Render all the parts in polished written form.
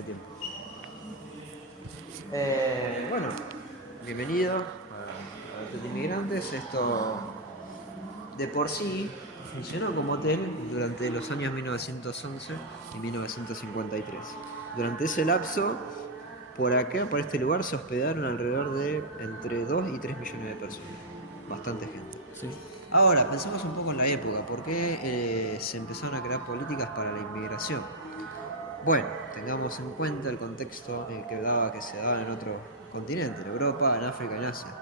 de tiempo. Bueno, bienvenido a Hotel de Inmigrantes. Esto de por sí funcionó como hotel durante los años 1911 y 1953. Durante ese lapso, por acá, por este lugar, se hospedaron alrededor de entre 2 y 3 millones de personas. Bastante gente. Sí. Ahora, pensemos un poco en la época. ¿Por qué se empezaron a crear políticas para la inmigración? Bueno, tengamos en cuenta el contexto que se daba en otro continente, en Europa, en África, en Asia.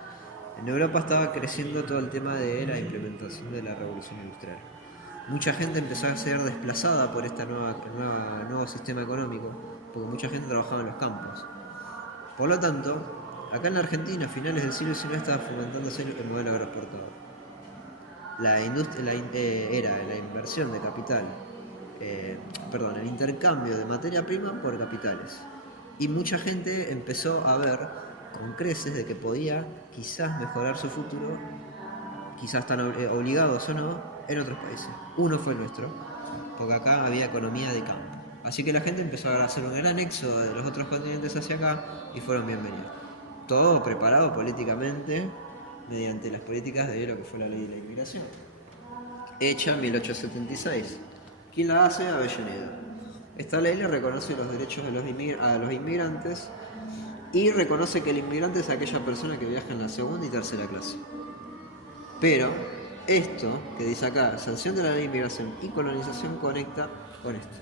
En Europa estaba creciendo todo el tema de la implementación de la revolución industrial. Mucha gente empezó a ser desplazada por este nuevo sistema económico, porque mucha gente trabajaba en los campos. Por lo tanto, acá en la Argentina, a finales del siglo XIX, estaba fomentándose el modelo agroexportador. La inversión de capital, el intercambio de materia prima por capitales. Y mucha gente empezó a ver con creces de que podía quizás mejorar su futuro, quizás están obligados o no, en otros países. Uno fue el nuestro, porque acá había economía de campo. Así que la gente empezó a hacer un gran éxodo de los otros continentes hacia acá y fueron bienvenidos. Todo preparado políticamente mediante las políticas de lo que fue la ley de la inmigración, hecha en 1876. ¿Quién la hace? Avellaneda. Esta ley le reconoce los derechos a los inmigrantes y reconoce que el inmigrante es aquella persona que viaja en la segunda y tercera clase. Pero esto que dice acá, sanción de la ley de inmigración y colonización, conecta con esto.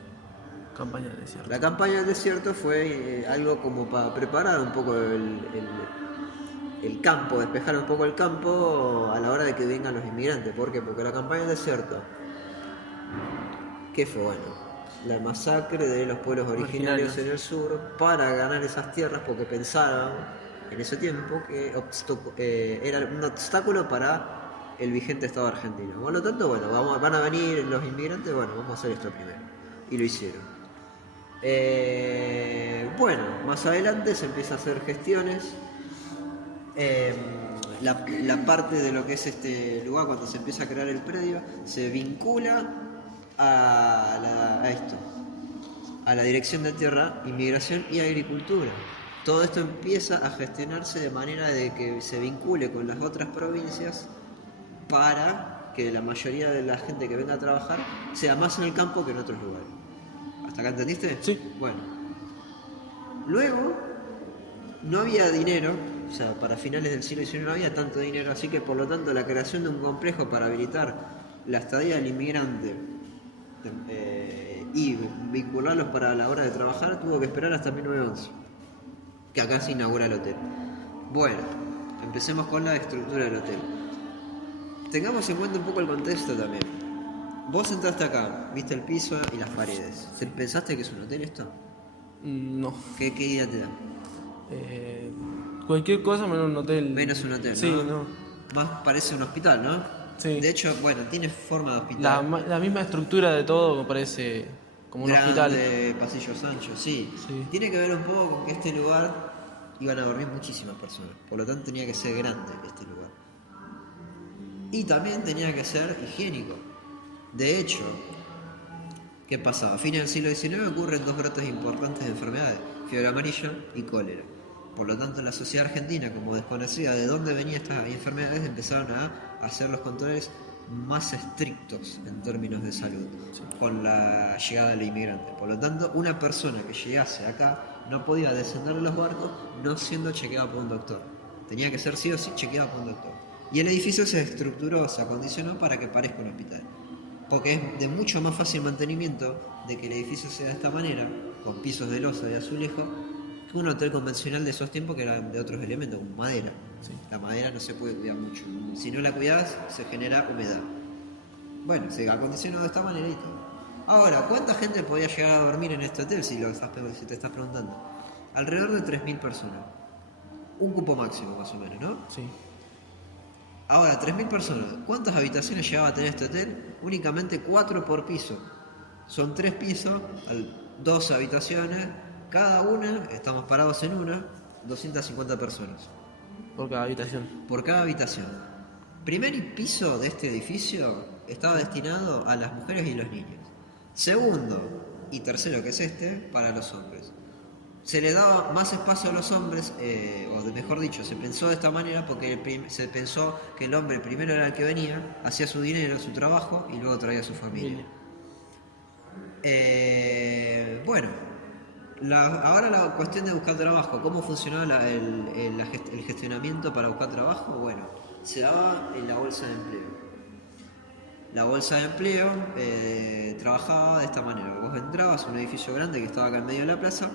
Campaña del desierto. La campaña del desierto fue algo como para preparar un poco el campo, despejar un poco el campo a la hora de que vengan los inmigrantes. ¿Por qué? Porque la campaña del desierto, ¿qué fue? Bueno, la masacre de los pueblos originarios en el sur para ganar esas tierras, porque pensaban en ese tiempo que era un obstáculo para el vigente Estado argentino. Por lo tanto, bueno, van a venir los inmigrantes, bueno, vamos a hacer esto primero. Y lo hicieron. Bueno, más adelante se empieza a hacer gestiones. La parte de lo que es este lugar, cuando se empieza a crear el predio, se vincula a la Dirección de Tierra, Inmigración y Agricultura. Todo esto empieza a gestionarse de manera de que se vincule con las otras provincias para que la mayoría de la gente que venga a trabajar sea más en el campo que en otros lugares. ¿Hasta acá entendiste? Sí. Bueno. Luego, no había dinero, o sea, para finales del siglo XIX no había tanto dinero, así que por lo tanto la creación de un complejo para habilitar la estadía del inmigrante y vincularlos para la hora de trabajar tuvo que esperar hasta 1911, que acá se inaugura el hotel. Bueno, empecemos con la estructura del hotel. Tengamos en cuenta un poco el contexto también. Vos entraste acá, viste el piso y las paredes. ¿Pensaste que es un hotel esto? No. ¿Qué idea te da? Cualquier cosa menos un hotel. Menos un hotel, ¿no? Sí, no. Más parece un hospital, ¿no? Sí. De hecho, bueno, tiene forma de hospital. La misma estructura de todo me parece como un hospital. Pasillos anchos, sí. Tiene que ver un poco con que este lugar iban a dormir muchísimas personas. Por lo tanto, tenía que ser grande este lugar. Y también tenía que ser higiénico. De hecho, ¿qué pasaba? A fines del siglo XIX ocurren dos brotes importantes de enfermedades, fiebre amarilla y cólera. Por lo tanto, la sociedad argentina, como desconocida de dónde venían estas enfermedades, empezaron a hacer los controles más estrictos en términos de salud, con la llegada del inmigrante. Por lo tanto, una persona que llegase acá no podía descender de los barcos no siendo chequeada por un doctor. Tenía que ser sí o sí chequeada por un doctor. Y el edificio se estructuró, se acondicionó para que parezca un hospital. Porque es de mucho más fácil mantenimiento de que el edificio sea de esta manera, con pisos de losa y azulejo, que un hotel convencional de esos tiempos que eran de otros elementos, como madera. Sí. La madera no se puede cuidar mucho. Si no la cuidas, se genera humedad. Bueno, se acondicionó de esta manera y todo. Ahora, ¿cuánta gente podía llegar a dormir en este hotel si te estás preguntando? Alrededor de 3.000 personas. Un cupo máximo, más o menos, ¿no? Sí. Ahora, 3.000 personas. ¿Cuántas habitaciones llegaba a tener este hotel? Únicamente 4 por piso. Son 3 pisos, 12 habitaciones. Cada una, estamos parados en una, 250 personas. Por cada habitación. Por cada habitación. Primer piso de este edificio estaba destinado a las mujeres y los niños. Segundo y tercero, que es este, para los hombres. se le daba más espacio a los hombres, mejor dicho, se pensó de esta manera porque se pensó que el hombre primero era el que venía, hacía su dinero, su trabajo y luego traía a su familia. Bueno, ahora la cuestión de buscar trabajo, ¿cómo funcionaba el gestionamiento para buscar trabajo? Bueno, se daba en la bolsa de empleo. La bolsa de empleo trabajaba de esta manera. Vos entrabas a un edificio grande que estaba acá en medio de la plaza,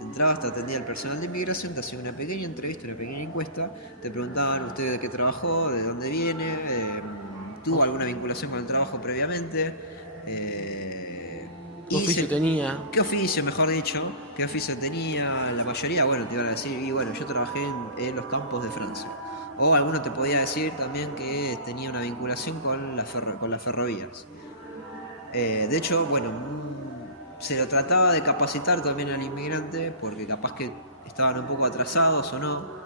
entrabas, te atendía el personal de inmigración, te hacía una pequeña entrevista, una pequeña encuesta, te preguntaban usted de qué trabajó, de dónde viene, tuvo alguna vinculación con el trabajo previamente, ¿qué oficio tenía? ¿Qué oficio, mejor dicho? ¿Qué oficio tenía? La mayoría, bueno, te iban a decir, y bueno, yo trabajé en los campos de Francia. O alguno te podía decir también que tenía una vinculación con las ferrovías. De hecho, bueno, se lo trataba de capacitar también al inmigrante, porque capaz que estaban un poco atrasados o no,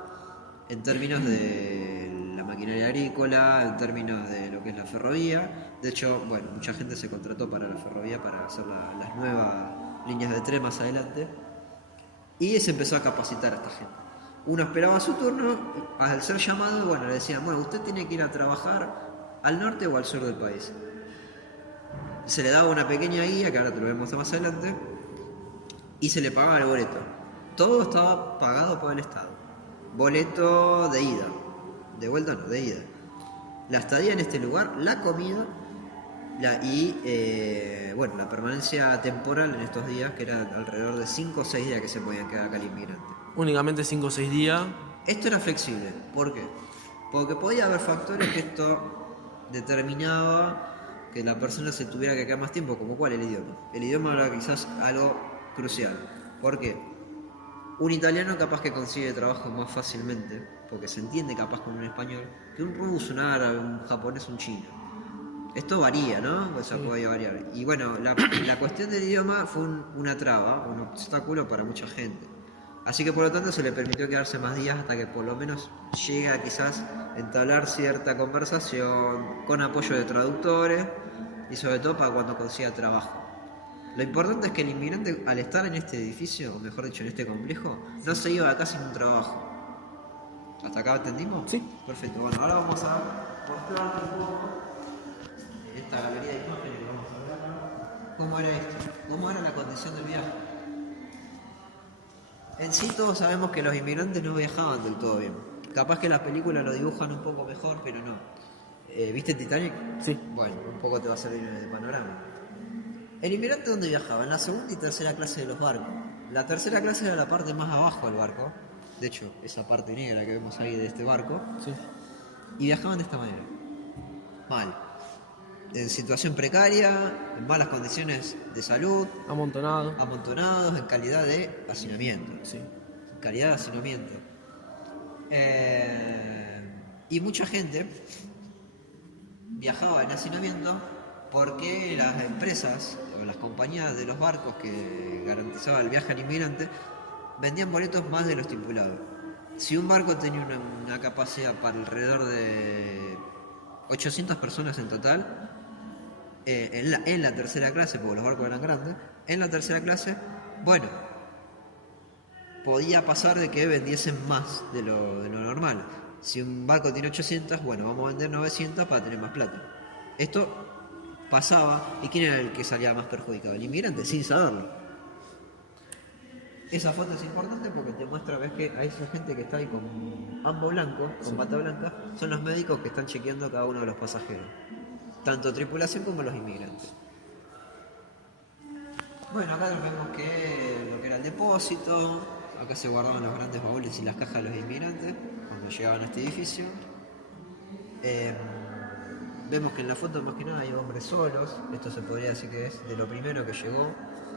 en términos de la maquinaria agrícola, en términos de lo que es la ferrovía. De hecho, bueno, mucha gente se contrató para la ferrovía para hacer las nuevas líneas de tren más adelante. Y se empezó a capacitar a esta gente. Uno esperaba su turno, al ser llamado, bueno, le decían, bueno, usted tiene que ir a trabajar al norte o al sur del país. Se le daba una pequeña guía, que ahora te lo vemos más adelante, y se le pagaba el boleto. Todo estaba pagado por el Estado. Boleto de ida. De vuelta no, de ida. La estadía en este lugar, la comida bueno, la permanencia temporal en estos días, que era alrededor de 5 o 6 días que se podían quedar acá el inmigrante. Únicamente 5 o 6 días. Esto era flexible. ¿Por qué? Porque podía haber factores que esto determinaba que la persona se tuviera que quedar más tiempo, como cuál, el idioma. El idioma era quizás algo crucial. ¿Por qué? Un italiano capaz que consigue trabajo más fácilmente, porque se entiende capaz con un español, que un ruso, un árabe, un japonés, un chino. Esto varía, ¿no? O sea, podía variar. Y bueno, la cuestión del idioma fue una traba, un obstáculo para mucha gente. Así que por lo tanto se le permitió quedarse más días hasta que por lo menos llegue a quizás entablar cierta conversación con apoyo de traductores y sobre todo para cuando consiga trabajo. Lo importante es que el inmigrante, al estar en este edificio, o mejor dicho en este complejo, no se iba acá sin un trabajo. ¿Hasta acá entendimos? Sí. Perfecto. Bueno, ahora vamos a mostrar un poco esta galería de imágenes que vamos a ver acá. ¿Cómo era esto? ¿Cómo era la condición del viaje? En sí todos sabemos que los inmigrantes no viajaban del todo bien. Capaz que las películas lo dibujan un poco mejor, pero no. ¿Viste Titanic? Sí. Bueno, un poco te va a servir de panorama. ¿El inmigrante dónde viajaba? En la segunda y tercera clase de los barcos. La tercera clase era la parte más abajo del barco. De hecho, esa parte negra que vemos ahí de este barco. Sí. Y viajaban de esta manera. Mal. En situación precaria, en malas condiciones de salud. Amontonados, en calidad de hacinamiento. Sí. En calidad de hacinamiento. Y mucha gente viajaba en hacinamiento porque las empresas o las compañías de los barcos que garantizaban el viaje al inmigrante vendían boletos más de lo estipulado. Si un barco tenía una capacidad para alrededor de 800 personas en total, en la tercera clase, porque los barcos eran grandes, en la tercera clase, bueno, podía pasar de que vendiesen más de lo normal. Si un barco tiene 800, bueno, vamos a vender 900 para tener más plata. Esto pasaba, ¿y quién era el que salía más perjudicado? El inmigrante, sin saberlo. Esa foto es importante porque te muestra, ves que hay esa gente que está ahí con ambo blanco, con bata blanca, son los médicos que están chequeando a cada uno de los pasajeros, tanto tripulación como los inmigrantes. Bueno, acá vemos que lo que era el depósito, acá se guardaban los grandes baúles y las cajas de los inmigrantes cuando llegaban a este edificio. Vemos que en la foto más que nada hay hombres solos. Esto se podría decir que es de lo primero que llegó.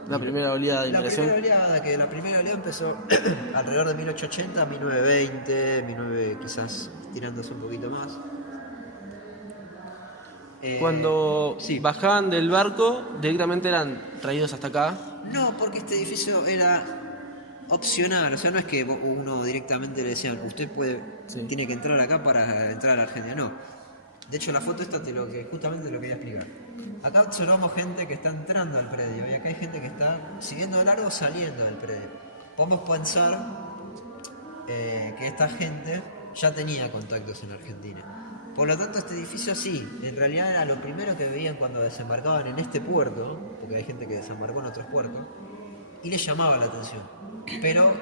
La primera oleada de inmigración. La primera oleada empezó alrededor de 1880, 1920, quizás tirándose un poquito más. Cuando sí. bajaban del barco, directamente eran traídos hasta acá. No, porque este edificio era opcional, o sea, no es que uno directamente le decían, usted tiene que entrar acá para entrar a la Argentina, no. De hecho, la foto esta justamente te lo quería explicar. Acá observamos gente que está entrando al predio y acá hay gente que está siguiendo de largo saliendo del predio. podemos pensar que esta gente ya tenía contactos en Argentina. Por lo tanto, este edificio sí, en realidad era lo primero que veían cuando desembarcaban en este puerto, porque hay gente que desembarcó en otros puertos, y les llamaba la atención. Pero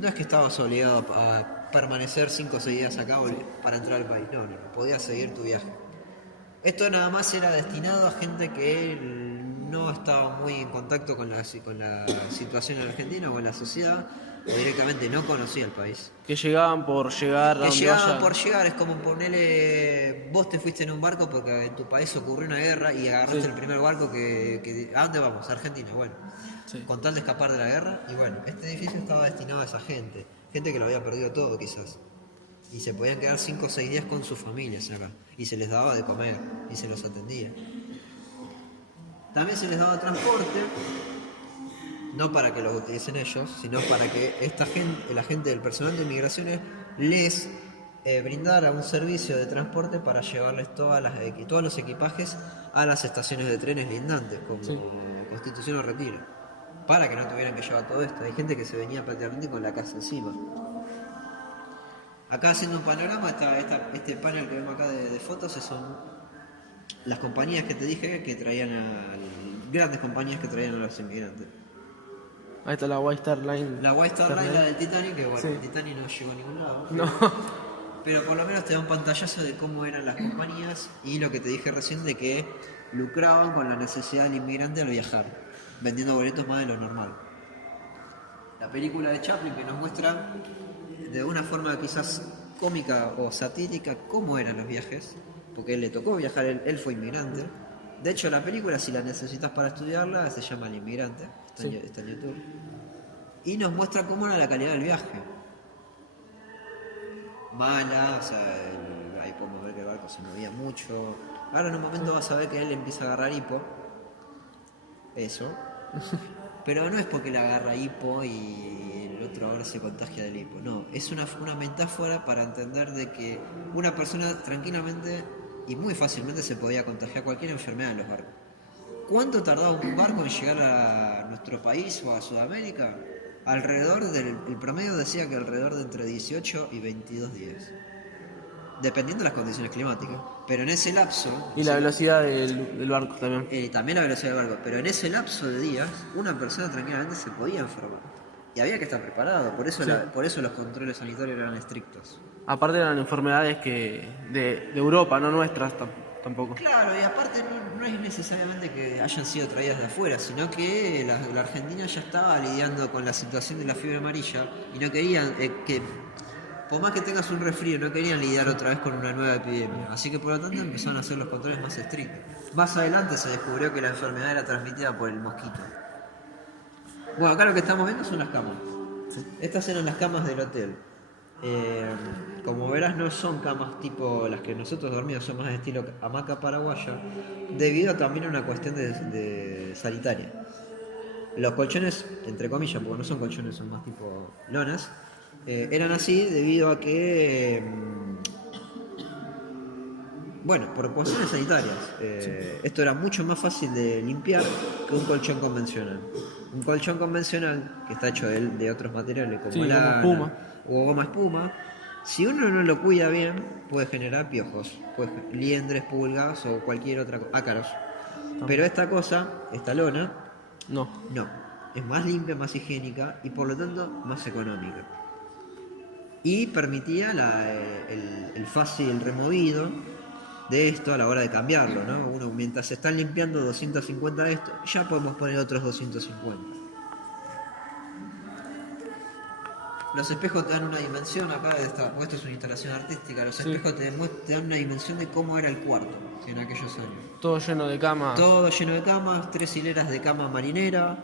no es que estabas obligado a permanecer 5 o 6 días acá para entrar al país, no, podías seguir tu viaje. Esto nada más era destinado a gente que no estaba muy en contacto con la situación en Argentina o en la sociedad, o directamente no conocía el país. Que llegaban por llegar Que llegaban por llegar, es como ponerle, vos te fuiste en un barco porque en tu país ocurrió una guerra y agarraste el primer barco que ¿a dónde vamos? A Argentina, bueno. Sí. Con tal de escapar de la guerra, y bueno, este edificio estaba destinado a esa gente que lo había perdido todo quizás. Y se podían quedar 5 o 6 días con sus familias acá. Y se les daba de comer, y se los atendía. También se les daba transporte, no para que los utilicen ellos, sino para que la gente del personal de migraciones les brindara un servicio de transporte para llevarles todos los equipajes a las estaciones de trenes lindantes, como Constitución o Retiro, para que no tuvieran que llevar todo esto. Hay gente que se venía prácticamente con la casa encima. Acá haciendo un panorama, este panel que vemos acá de fotos son las compañías que te dije que traían grandes compañías que traían a los inmigrantes. Ahí está la White Star Line. La White Star Line, la del Titanic, que bueno, el Titanic no llegó a ningún lado. No. Pero por lo menos te da un pantallazo de cómo eran las compañías y lo que te dije recién de que lucraban con la necesidad del inmigrante al viajar, vendiendo boletos más de lo normal. La película de Chaplin que nos muestra de una forma quizás cómica o satírica cómo eran los viajes, porque él le tocó viajar, él fue inmigrante. De hecho, la película, si la necesitas para estudiarla, se llama El Inmigrante, está en YouTube. Y nos muestra cómo era la calidad del viaje. Mala, o sea, ahí podemos ver que el barco se movía mucho. Ahora en un momento vas a ver que él empieza a agarrar hipo. Eso. Pero no es porque le agarra hipo y el otro ahora se contagia del hipo. No, es una metáfora para entender de que una persona tranquilamente y muy fácilmente se podía contagiar cualquier enfermedad en los barcos. ¿Cuánto tardaba un barco en llegar a nuestro país o a Sudamérica? El promedio decía que alrededor de entre 18 y 22 días. Dependiendo de las condiciones climáticas. Pero en ese lapso... Y la velocidad del barco también. También la velocidad del barco. Pero en ese lapso de días, una persona tranquilamente se podía enfermar. Y había que estar preparado. Por eso los controles sanitarios eran estrictos. Aparte eran enfermedades que de Europa, no nuestras tampoco. Claro, y aparte no es necesariamente que hayan sido traídas de afuera, sino que la Argentina ya estaba lidiando con la situación de la fiebre amarilla y no querían que, por más que tengas un resfrío, no querían lidiar otra vez con una nueva epidemia. Así que por lo tanto empezaron a hacer los controles más estrictos. Más adelante se descubrió que la enfermedad era transmitida por el mosquito. Bueno, acá lo que estamos viendo son las camas. Estas eran las camas del hotel. Como verás, no son camas tipo las que nosotros dormimos, son más de estilo hamaca paraguaya, debido también a una cuestión de sanitaria. Los colchones, entre comillas, porque no son colchones, son más tipo lonas, eran así debido a que, por cuestiones sanitarias, esto era mucho más fácil de limpiar que un colchón convencional. Un colchón convencional, que está hecho de otros materiales como lana o goma espuma, si uno no lo cuida bien, puede generar piojos, liendres, pulgas o cualquier otra cosa, ácaros. Pero esta lona, no, es más limpia, más higiénica y por lo tanto más económica. Y permitía el fácil removido de esto a la hora de cambiarlo, ¿no? Uno, mientras se están limpiando 250 de esto, ya podemos poner otros 250. Los espejos te dan una dimensión, esto es una instalación artística, los espejos te dan una dimensión de cómo era el cuarto en aquellos años. Todo lleno de camas. Todo lleno de camas, 3 hileras de cama marinera,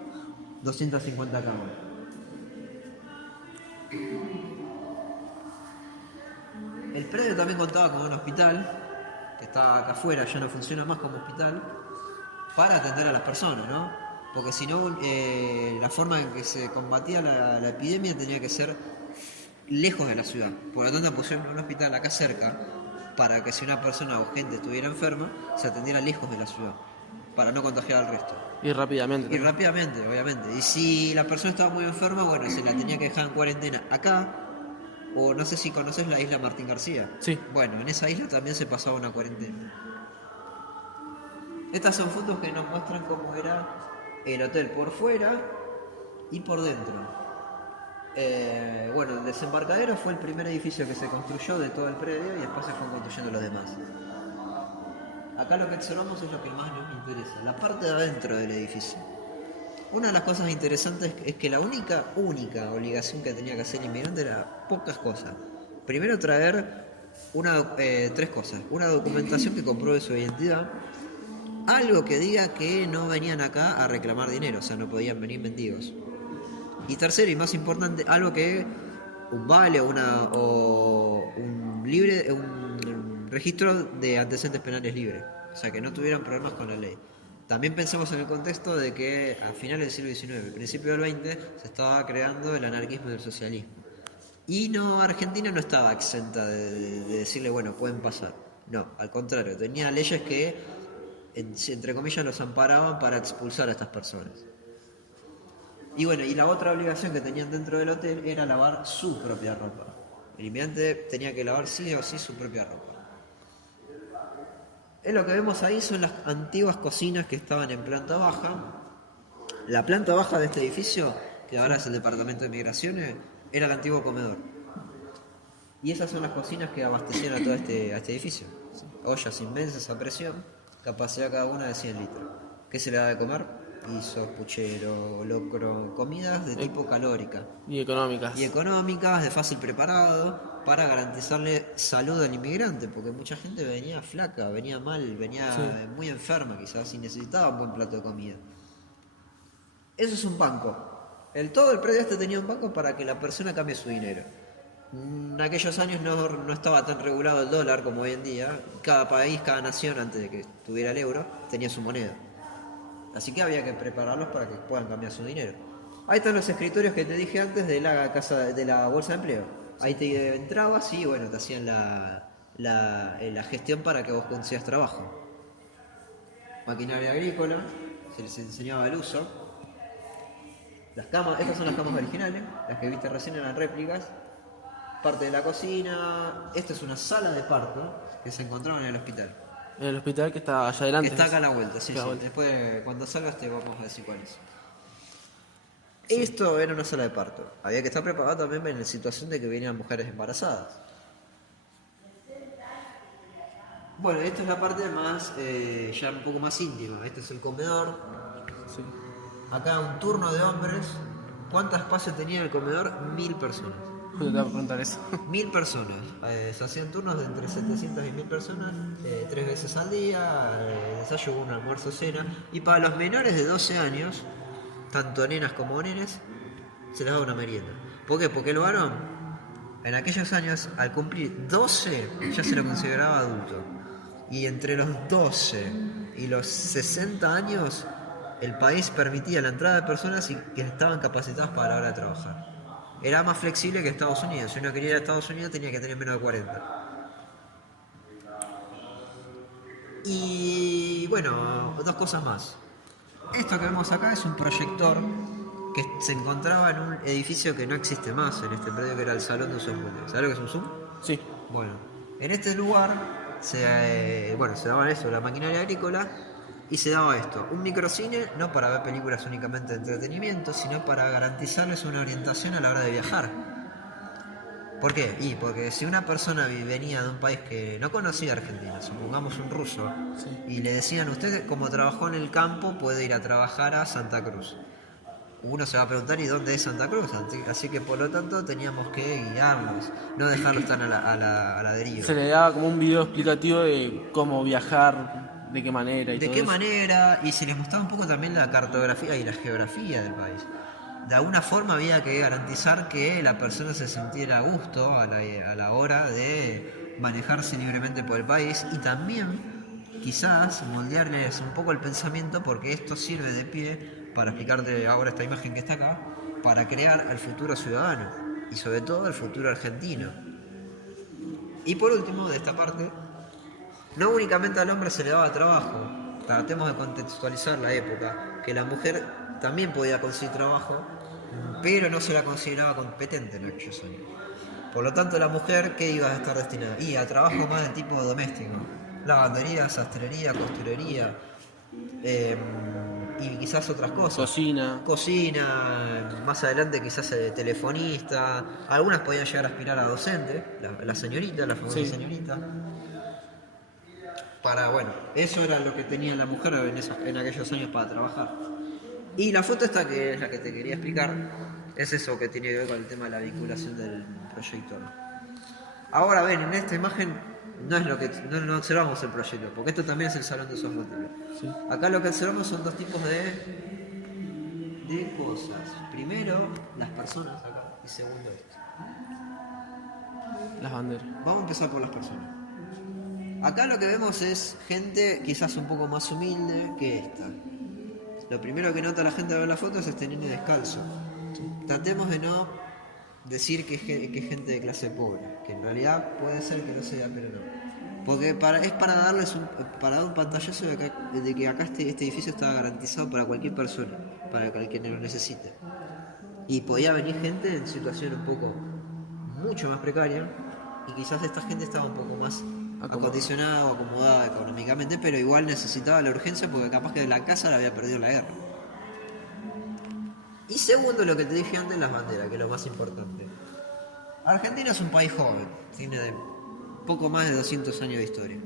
250 camas. El predio también contaba con un hospital, que está acá afuera, ya no funciona más como hospital, para atender a las personas, ¿no? Porque si no, la forma en que se combatía la epidemia tenía que ser lejos de la ciudad. Por lo tanto, pusieron un hospital acá cerca para que si una persona o gente estuviera enferma, se atendiera lejos de la ciudad. para no contagiar al resto. Y rápidamente. Y rápidamente, obviamente. Y si la persona estaba muy enferma, bueno, se la tenía que dejar en cuarentena acá, o no sé si conoces la isla Martín García. Sí. Bueno, en esa isla también se pasaba una cuarentena. Estas son fotos que nos muestran cómo era el hotel por fuera y por dentro. Bueno, el desembarcadero fue el primer edificio que se construyó de todo el predio y después se fueron construyendo los demás. Acá lo que observamos es lo que más nos interesa, la parte de adentro del edificio. Una de las cosas interesantes es que la única obligación que tenía que hacer el inmigrante era pocas cosas. Primero traer tres cosas. Una documentación que compruebe su identidad, algo que diga que no venían acá a reclamar dinero, o sea, no podían venir mendigos. Y tercero y más importante, algo que un vale o un registro de antecedentes penales libre, o sea, que no tuvieran problemas con la ley. También pensamos en el contexto de que a finales del siglo XIX, principio del XX, se estaba creando el anarquismo y el socialismo. Y Argentina no estaba exenta de decirle, bueno, pueden pasar. No, al contrario, tenía leyes que, entre comillas, los amparaban para expulsar a estas personas. Y bueno, y la otra obligación que tenían dentro del hotel era lavar su propia ropa. El inmigrante tenía que lavar sí o sí su propia ropa. Lo que vemos ahí son las antiguas cocinas que estaban en planta baja. La planta baja de este edificio, que ahora es el departamento de migraciones, era el antiguo comedor. Y esas son las cocinas que abastecían a todo este edificio. Ollas inmensas a presión, capacidad cada una de 100 litros. ¿Qué se le da de comer? Guisos, puchero, locro, comidas de tipo calórica. Y económicas. Y económicas, de fácil preparado, para garantizarle salud al inmigrante, porque mucha gente venía flaca, venía mal, venía muy enferma quizás, y necesitaba un buen plato de comida. Eso es un banco. Todo el predio tenía un banco para que la persona cambie su dinero. En aquellos años no estaba tan regulado el dólar como hoy en día. Cada país, cada nación, antes de que tuviera el euro, tenía su moneda. Así que había que prepararlos para que puedan cambiar su dinero. Ahí están los escritorios que te dije antes de la bolsa de empleo. Ahí te entrabas y bueno, te hacían la gestión para que vos consigas trabajo. Maquinaria agrícola, se les enseñaba el uso. Las camas, estas son las camas originales, las que viste recién eran réplicas. Parte de la cocina. Esta es una sala de parto que se encontraba en el hospital. En el hospital que está allá adelante. Que está acá a la vuelta, sí. Vuelta. Después, cuando salgas, te vamos a decir cuál es. Sí. Esto era una sala de parto. Había que estar preparado también en la situación de que venían mujeres embarazadas. Bueno, esta es la parte más, ya un poco más íntima. Este es el comedor. Sí. Acá un turno de hombres. ¿Cuánto espacio tenía el comedor? 1000 personas. Te voy a preguntar eso. 1000 personas. Se hacían turnos de entre 700 y 1000 personas, 3 veces al día, desayuno, un almuerzo, cena. Y para los menores de 12 años, tanto nenas como nenes, se les daba una merienda. ¿Por qué? Porque el varón, en aquellos años, al cumplir 12, ya se lo consideraba adulto. Y entre los 12 y los 60 años, el país permitía la entrada de personas que estaban capacitadas para la hora de trabajar. Era más flexible que Estados Unidos. Si uno quería ir a Estados Unidos tenía que tener menos de 40. Y bueno, dos cosas más. Esto que vemos acá es un proyector que se encontraba en un edificio que no existe más en este predio, que era el Salón de Usos Múltiples. ¿Sabes lo que es un Zoom? Sí. Bueno, en este lugar se daba eso, la maquinaria agrícola. Y se daba esto, un microcine, no para ver películas únicamente de entretenimiento, sino para garantizarles una orientación a la hora de viajar. ¿Por qué? Porque si una persona venía de un país que no conocía Argentina, supongamos un ruso, y le decían, usted como trabajó en el campo puede ir a trabajar a Santa Cruz. Uno se va a preguntar, ¿y dónde es Santa Cruz? Así que por lo tanto teníamos que guiarlos, no dejarlos tan a la deriva. Se le daba como un video explicativo de cómo viajar, de qué manera y de todo qué eso. manera, y se les mostraba un poco también la cartografía y la geografía del país. De alguna forma había que garantizar que la persona se sintiera a gusto a la hora de manejarse libremente por el país, y también quizás moldearles un poco el pensamiento, porque esto sirve de pie para explicarte ahora esta imagen que está acá, para crear el futuro ciudadano y sobre todo el futuro argentino. Y por último, de esta parte, no únicamente al hombre se le daba trabajo, tratemos de contextualizar la época, que la mujer también podía conseguir trabajo, pero no se la consideraba competente en aquellos años. Por lo tanto, la mujer, ¿qué iba a estar destinada? Y a trabajo más de tipo doméstico. Lavandería, sastrería, costurería, y quizás otras cosas. Cocina, más adelante quizás telefonista. Algunas podían llegar a aspirar a docente, la señorita, la famosa señorita. Bueno, eso era lo que tenía la mujer en aquellos años para trabajar. Y la foto esta, que es la que te quería explicar, es eso que tiene que ver con el tema de la vinculación del proyector. Ahora ven, en esta imagen no observamos el proyector, porque esto también es el salón de usos múltiples. Sí. Acá lo que observamos son dos tipos de cosas. Primero, las personas acá, y segundo esto. Las banderas. Vamos a empezar por las personas. Acá lo que vemos es gente quizás un poco más humilde que esta. Lo primero que nota la gente al ver la foto es este nene descalzo. Tratemos de no decir que es gente de clase pobre, que en realidad puede ser que lo sea, pero no. Porque es para darles para dar un pantallazo de que acá este edificio estaba garantizado para cualquier persona, para quien lo necesite. Y podía venir gente en situación un poco mucho más precaria, y quizás esta gente estaba un poco más acondicionada o acomodada económicamente, pero igual necesitaba la urgencia porque capaz que la casa la había perdido en la guerra. Y segundo, lo que te dije antes, las banderas, que es lo más importante. Argentina es un país joven, tiene poco más de 200 años de historia.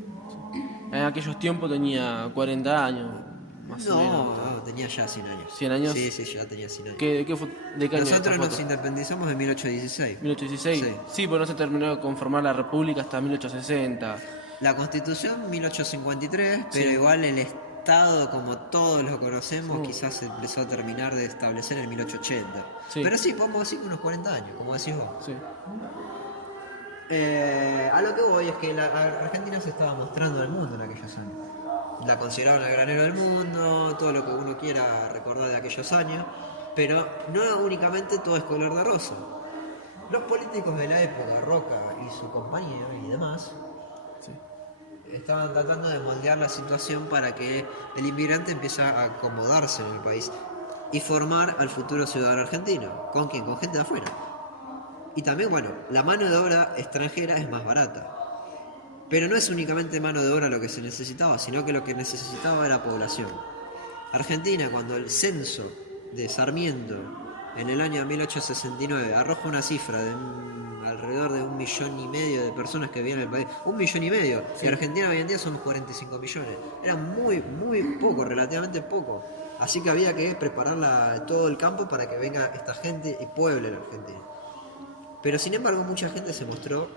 En aquellos tiempos tenía 40 años, más o menos. No, tenía ya 100 años. ¿100 años? Sí, ya tenía 100 años. ¿De qué año? Nosotros nos independizamos en 1816. ¿1816? Sí, porque no se terminó de conformar la República hasta 1860. La Constitución 1853, pero igual el Estado, como todos lo conocemos, quizás se empezó a terminar de establecer en 1880. Sí. Pero sí, podemos decir que unos 40 años, como decís vos. Sí. A lo que voy es que la Argentina se estaba mostrando al mundo en aquellos años. La consideraban el granero del mundo, todo lo que uno quiera recordar de aquellos años, pero no únicamente todo es color de rosa. Los políticos de la época, Roca y su compañía y demás, estaban tratando de moldear la situación para que el inmigrante empiece a acomodarse en el país y formar al futuro ciudadano argentino. ¿Con quién? Con gente de afuera. Y también, bueno, la mano de obra extranjera es más barata. Pero no es únicamente mano de obra lo que se necesitaba, sino que lo que necesitaba era población. Argentina, cuando el censo de Sarmiento en el año 1869 arroja una cifra de alrededor de 1,5 millones de personas que vivían en el país, 1,5 millones, y Argentina hoy en día somos 45 millones. Era muy, muy poco, relativamente poco. Así que había que preparar todo el campo para que venga esta gente y pueble la Argentina. Pero sin embargo mucha gente se mostró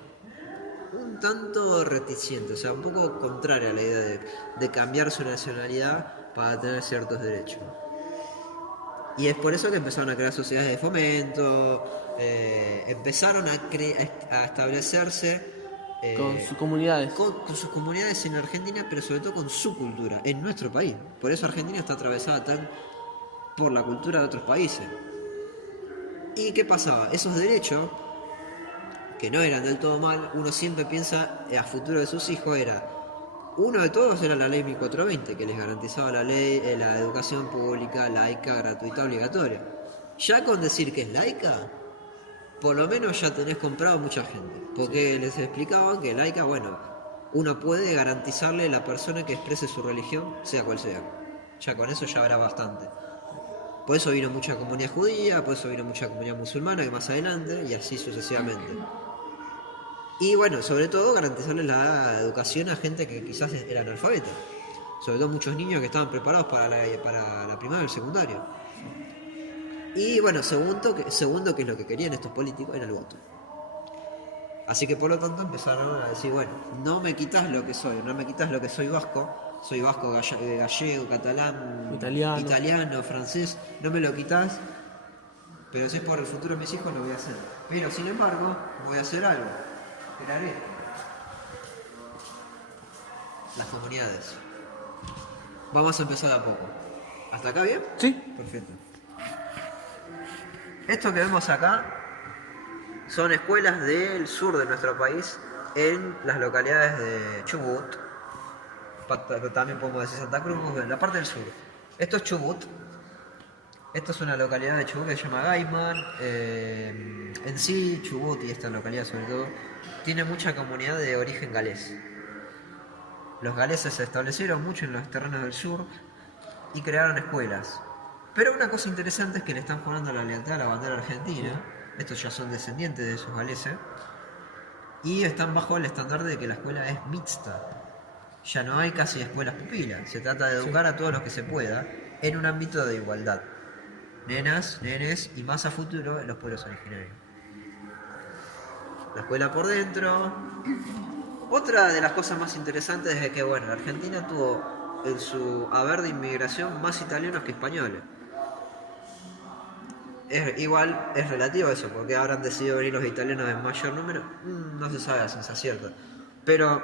un tanto reticente, o sea, un poco contraria a la idea de cambiar su nacionalidad para tener ciertos derechos. Y es por eso que empezaron a crear sociedades de fomento, empezaron a establecerse con sus comunidades. Con sus comunidades en Argentina, pero sobre todo con su cultura, en nuestro país. Por eso Argentina está atravesada por la cultura de otros países. ¿Y qué pasaba? Esos derechos, que no eran del todo mal, uno siempre piensa a futuro de sus hijos, uno de todos era la ley 1420, que les garantizaba la educación pública, laica, gratuita, obligatoria. Ya con decir que es laica, por lo menos ya tenés comprado mucha gente, porque les explicaba que laica, bueno, uno puede garantizarle a la persona que exprese su religión, sea cual sea. Ya con eso ya habrá bastante. Por eso vino mucha comunidad judía, por eso vino mucha comunidad musulmana, que más adelante, y así sucesivamente. Y bueno, sobre todo garantizarles la educación a gente que quizás era analfabeta. Sobre todo muchos niños que estaban preparados para la primaria y el secundario. Y bueno, segundo, que es lo que querían estos políticos, era el voto. Así que por lo tanto empezaron a decir, bueno, no me quitas lo que soy, no me quitas lo que soy vasco, gallego, catalán, italiano, francés, no me lo quitas, pero si es por el futuro de mis hijos lo voy a hacer. Pero sin embargo, voy a hacer algo. Esperaré. Las comunidades. Vamos a empezar a poco. ¿Hasta acá bien? Sí. Perfecto. Esto que vemos acá son escuelas del sur de nuestro país, en las localidades de Chubut, también podemos decir Santa Cruz, la parte del sur. Esto es Chubut. Esto es una localidad de Chubut que se llama Gaiman. En sí, Chubut y esta localidad sobre todo, tiene mucha comunidad de origen galés. Los galeses se establecieron mucho en los terrenos del sur y crearon escuelas. Pero una cosa interesante es que le están jugando la lealtad a la bandera argentina. Estos ya son descendientes de esos galeses. Y están bajo el estandarte de que la escuela es mixta. Ya no hay casi escuelas pupilas. Se trata de educar a todos los que se pueda en un ámbito de igualdad. Nenas, nenes y más a futuro en los pueblos originarios. La escuela por dentro. Otra de las cosas más interesantes es que, bueno, la Argentina tuvo en su haber de inmigración más italianos que españoles. Igual es relativo a eso, porque habrán decidido venir los italianos en mayor número, no se sabe a ciencia cierta. Pero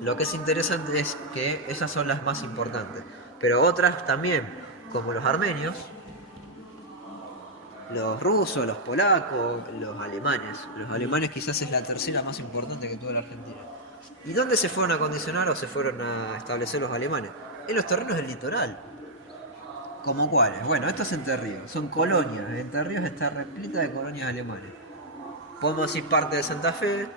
lo que es interesante es que esas son las más importantes. Pero otras también, como los armenios, los rusos, los polacos, los alemanes. Los alemanes quizás es la tercera más importante que tuvo la Argentina. ¿Y dónde se fueron a condicionar o se fueron a establecer los alemanes? En los terrenos del litoral. ¿Como cuáles? Bueno, esto es Entre Ríos, son colonias. Entre Ríos está repleta de colonias alemanes. Podemos decir parte de Santa Fe,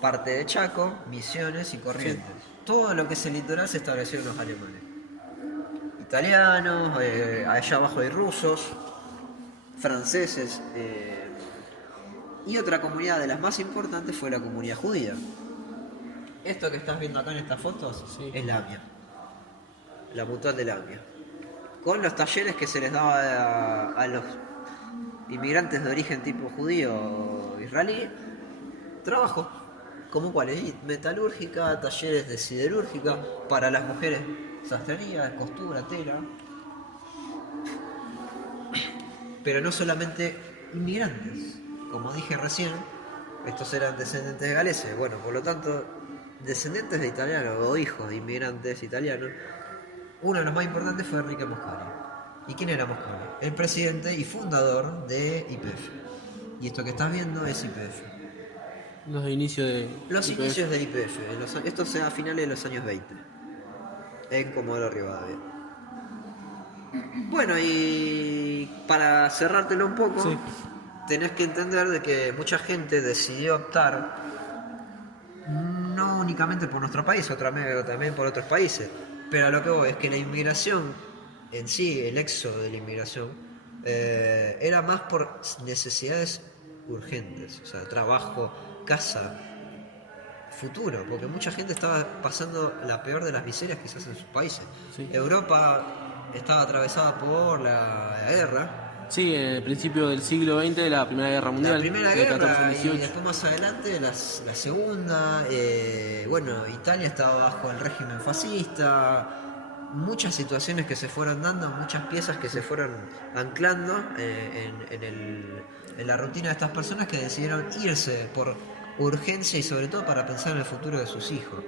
parte de Chaco, Misiones y Corrientes. Sí. Todo lo que es el litoral se establecieron los alemanes. Italianos, allá abajo hay rusos, franceses, y otra comunidad de las más importantes fue la comunidad judía. Esto que estás viendo acá en estas fotos es Lamia, la mutual de Lamia, con los talleres que se les daba a los inmigrantes de origen tipo judío o israelí, trabajo, como cuáles, metalúrgica, talleres de siderúrgica, para las mujeres sastrería, costura, tela. Pero no solamente inmigrantes, como dije recién, estos eran descendientes de galeses, bueno, por lo tanto, descendientes de italianos o hijos de inmigrantes italianos. Uno de los más importantes fue Enrique Mosconi. ¿Y quién era Mosconi? El presidente y fundador de YPF. Y esto que estás viendo es YPF. Los inicios de inicios de YPF. Esto sea a finales de los años 20. En Comodoro Rivadavia. Bueno, y para cerrártelo un poco, tenés que entender de que mucha gente decidió optar no únicamente por nuestro país, también por otros países. Pero a lo que voy es que la inmigración en sí, el éxodo de la inmigración, era más por necesidades urgentes, o sea, trabajo, casa, futuro, porque mucha gente estaba pasando la peor de las miserias quizás en sus países. Sí. Europa estaba atravesada por la guerra. Sí, el principio del siglo XX, la Primera Guerra Mundial. La Primera Guerra y después más adelante la Segunda. Bueno, Italia estaba bajo el régimen fascista. Muchas situaciones que se fueron dando, muchas piezas que se fueron anclando en la rutina de estas personas que decidieron irse por urgencia y sobre todo para pensar en el futuro de sus hijos.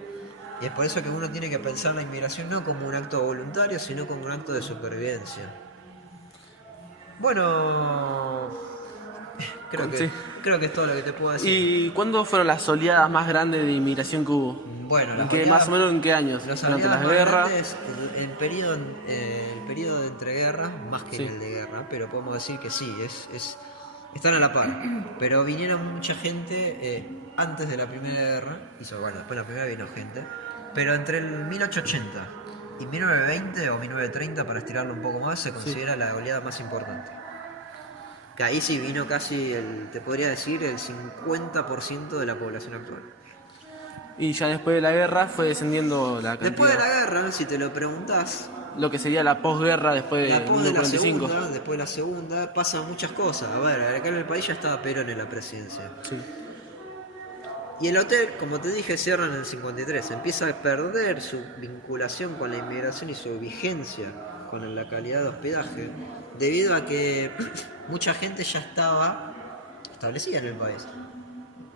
Y es por eso que uno tiene que pensar la inmigración no como un acto voluntario, sino como un acto de supervivencia. Bueno, creo que es todo lo que te puedo decir. ¿Y cuándo fueron las oleadas más grandes de inmigración que hubo? Bueno, más o menos en qué años? Durante las guerras. El periodo de entreguerras, más que en el de guerra, pero podemos decir que sí, están a la par. Pero vinieron mucha gente antes de la Primera Guerra, después de la Primera vino gente, pero entre el 1880 y 1920 o 1930, para estirarlo un poco más, se considera la oleada más importante. Que ahí sí vino casi, te podría decir, el 50% de la población actual. Y ya después de la guerra fue descendiendo la cantidad. Después de la guerra, si te lo preguntás, lo que sería la posguerra después de 1945. Después de la segunda, pasan muchas cosas. A ver, acá en el país ya estaba Perón en la presidencia. Sí. Y el hotel, como te dije, cierra en el 53. Empieza a perder su vinculación con la inmigración y su vigencia con la calidad de hospedaje, debido a que mucha gente ya estaba establecida en el país.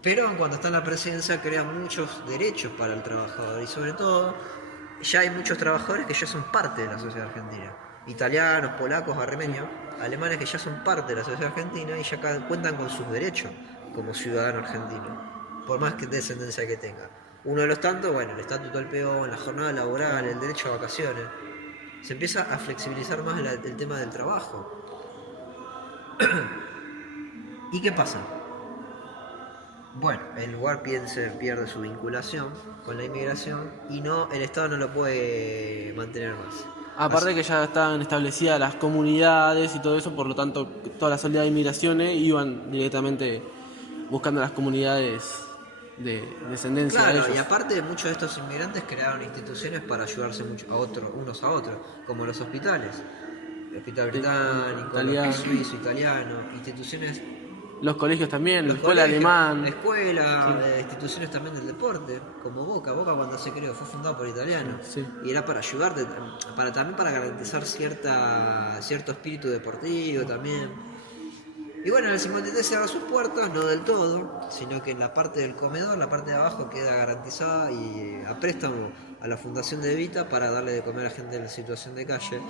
Pero cuando está en la presidencia crea muchos derechos para el trabajador y sobre todo ya hay muchos trabajadores que ya son parte de la sociedad argentina. Italianos, polacos, armenios, alemanes que ya son parte de la sociedad argentina y ya cuentan con sus derechos como ciudadano argentino, por más que descendencia que tenga. Uno de los tantos, bueno, el estatuto del peón, la jornada laboral, el derecho a vacaciones. Se empieza a flexibilizar más el tema del trabajo. ¿Y qué pasa? Bueno, el lugar pierde su vinculación con la inmigración y el Estado no lo puede mantener más. Aparte que ya estaban establecidas las comunidades y todo eso, por lo tanto, todas las oleadas de inmigraciones iban directamente buscando las comunidades de descendencia de Claro, ellos. y aparte muchos de estos inmigrantes crearon instituciones para ayudarse unos a otros, como los hospitales. El hospital británico, Italiano. el suizo, italiano, instituciones. Los colegios también, la Los escuela colegios, alemán. la escuela, instituciones también del deporte, como Boca. Boca cuando se creó fue fundado por italianos. Sí. Y era para ayudarte, también para garantizar cierto espíritu deportivo también. Y bueno, en el 53 cerró sus puertas, no del todo, sino que en la parte del comedor, la parte de abajo queda garantizada y a préstamo a la Fundación de Evita para darle de comer a gente en situación de calle.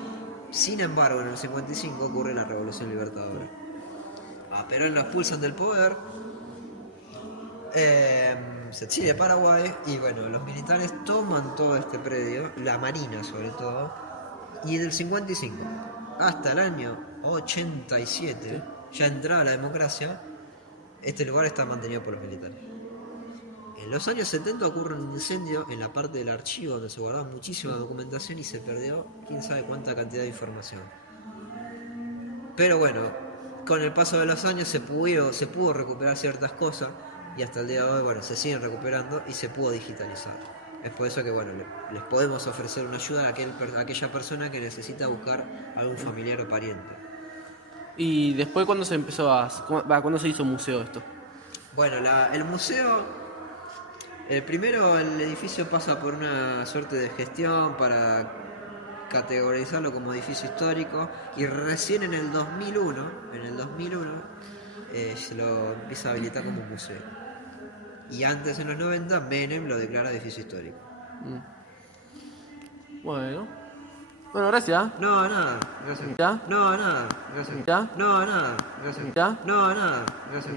Sin embargo, en el 55 ocurre la Revolución Libertadora. A Perón lo expulsan del poder, se exhibe Paraguay y bueno, los militares toman todo este predio, la Marina sobre todo, y del 55 hasta el año 87, ya entrada la democracia, este lugar está mantenido por los militares. En los años 70 ocurre un incendio en la parte del archivo donde se guardaba muchísima documentación y se perdió quién sabe cuánta cantidad de información. Pero bueno, con el paso de los años se pudo recuperar ciertas cosas y hasta el día de hoy, bueno, se siguen recuperando y se pudo digitalizar. Es por eso que, bueno, les podemos ofrecer una ayuda a aquella persona que necesita buscar algún familiar o pariente. Y después, ¿cuándo se empezó cuándo se hizo museo esto? Bueno, el museo, el edificio pasa por una suerte de gestión para categorizarlo como edificio histórico y recién en el 2001 se lo empieza a habilitar como museo. Y antes, en los 90, Menem lo declara edificio histórico. Bueno, gracias. No, nada, gracias. ¿Ya? No, nada, gracias. ¿Ya? No, nada, gracias. ¿Ya? No, nada, gracias.